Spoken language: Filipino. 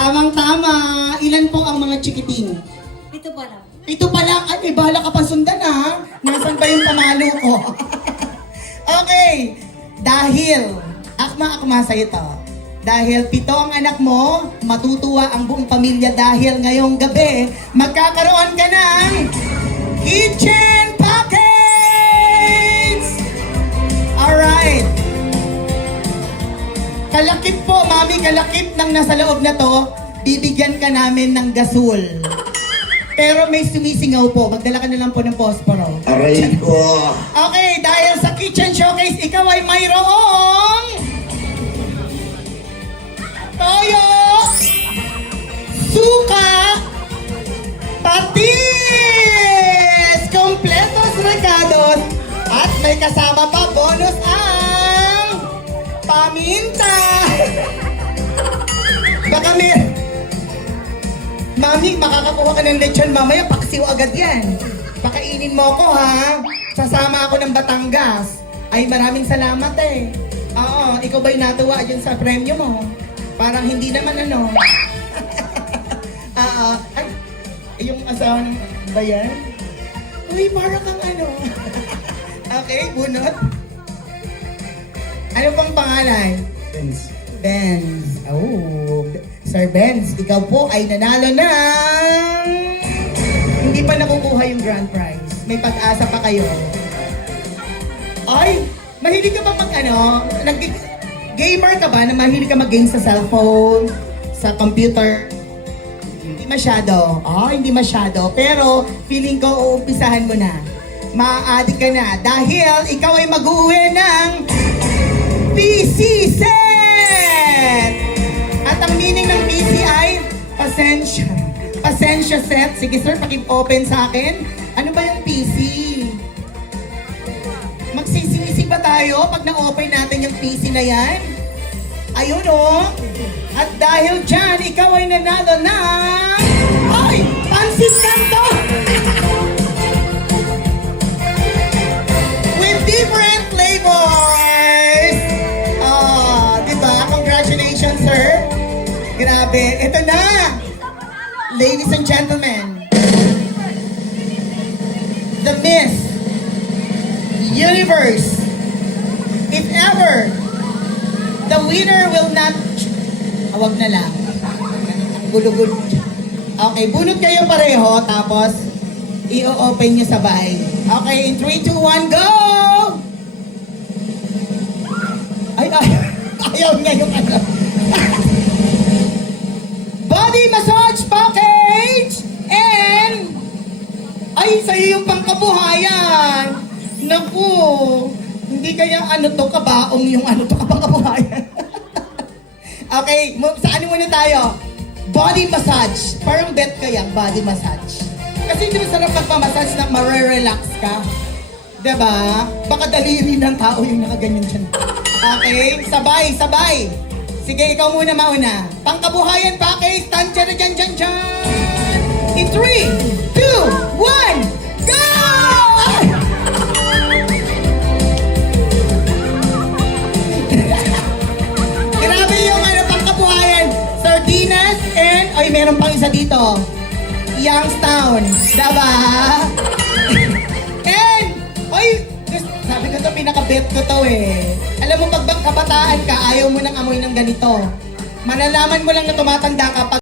Tamang-tama. Ilan po ang mga chikiting? Ito pa lang. Ito pa lang. Ay, may bala ka pa sundan ha. Nasaan ba yung pamalo ko? Okay. Dahil, akma-akma sa ito. Dahil 7 ang anak mo, matutuwa ang buong pamilya dahil ngayong gabi, magkakaroon ka ng kitchen package! Alright. Kalakip po, mami, kalakip ng nasa loob na to, bibigyan ka namin ng gasol. Pero may sumisingaw po, magdala ka na lang po ng posporo. Aray ko! Okay, dahil sa kitchen showcase, ikaw ay mayroong toyo, suka, patis, kompletos regados, at may kasama pa bonus ang paminta. Baka may... Mami, makakakuha ka ng lechon mamaya, paksiw agad yan. Pakainin mo ko ha. Sasama ako ng Batangas. Ay, maraming salamat eh. Oo, ikaw ba'y natuwa dyan sa premyo mo? Parang hindi naman ano. Ay, yung asawa ng bayan? Uy, parang kang ano. Okay, bunot. Ano pang pangalan? Benz. Benz. Oh, Sir Benz, ikaw po ay nanalo ng... Hindi pa nakukuha yung grand prize. May pag-asa pa kayo. Ay, mahilig ka ba gamer ka ba na mahilig ka mag-game sa cellphone, sa computer? Hindi masyado. Hindi masyado. Pero feeling ko uumpisahan mo na. Ma-addict ka na. Dahil ikaw ay mag-uwi ng PC set! At ang meaning ng PC ay pasensya. Pasensya set. Sige sir, paki-open sa akin. Ano ba yung PC? Magsisisi ba tayo pag na-open natin yung PC na yan? Ayun o. At dahil dyan, ikaw ay nanalo ng... Ay! Pansit Canto! With different flavors! Diba? Congratulations, sir. Grabe. Ito na! Ladies and gentlemen, the Miss Universe. If ever, the winner will not... Awag na lang. Gulo-gulo. Okay, bunot kayo pareho, tapos i-open nyo sabay. Okay, in 3, 2, 1, go! Ayaw nga yung ano. Body massage package! And... Ay, sa'yo yung pangkabuhayan! Naku! Hindi kaya kabaong yung kabuhayan. Okay, sa ano muna tayo? Body massage. Parang bet kaya, body massage. Kasi hindi masarap magmamassage na marerelax ka. Diba? Baka daliri ng tao yung nakaganyan dyan. Okay, sabay. Sige, ikaw muna mauna. Pangkabuhayan package, tansya na dyan. In 3, 2, 1, go! Grabe yung pangkabuhayan. Sardinas and, meron pang isa dito. Youngstown. Diba? And, sabi ko to, pinaka-bet ko to eh. Alam mo, pag kabataan ka, ayaw mo nang amoy ng ganito. Malalaman mo lang na tumatanda ka pag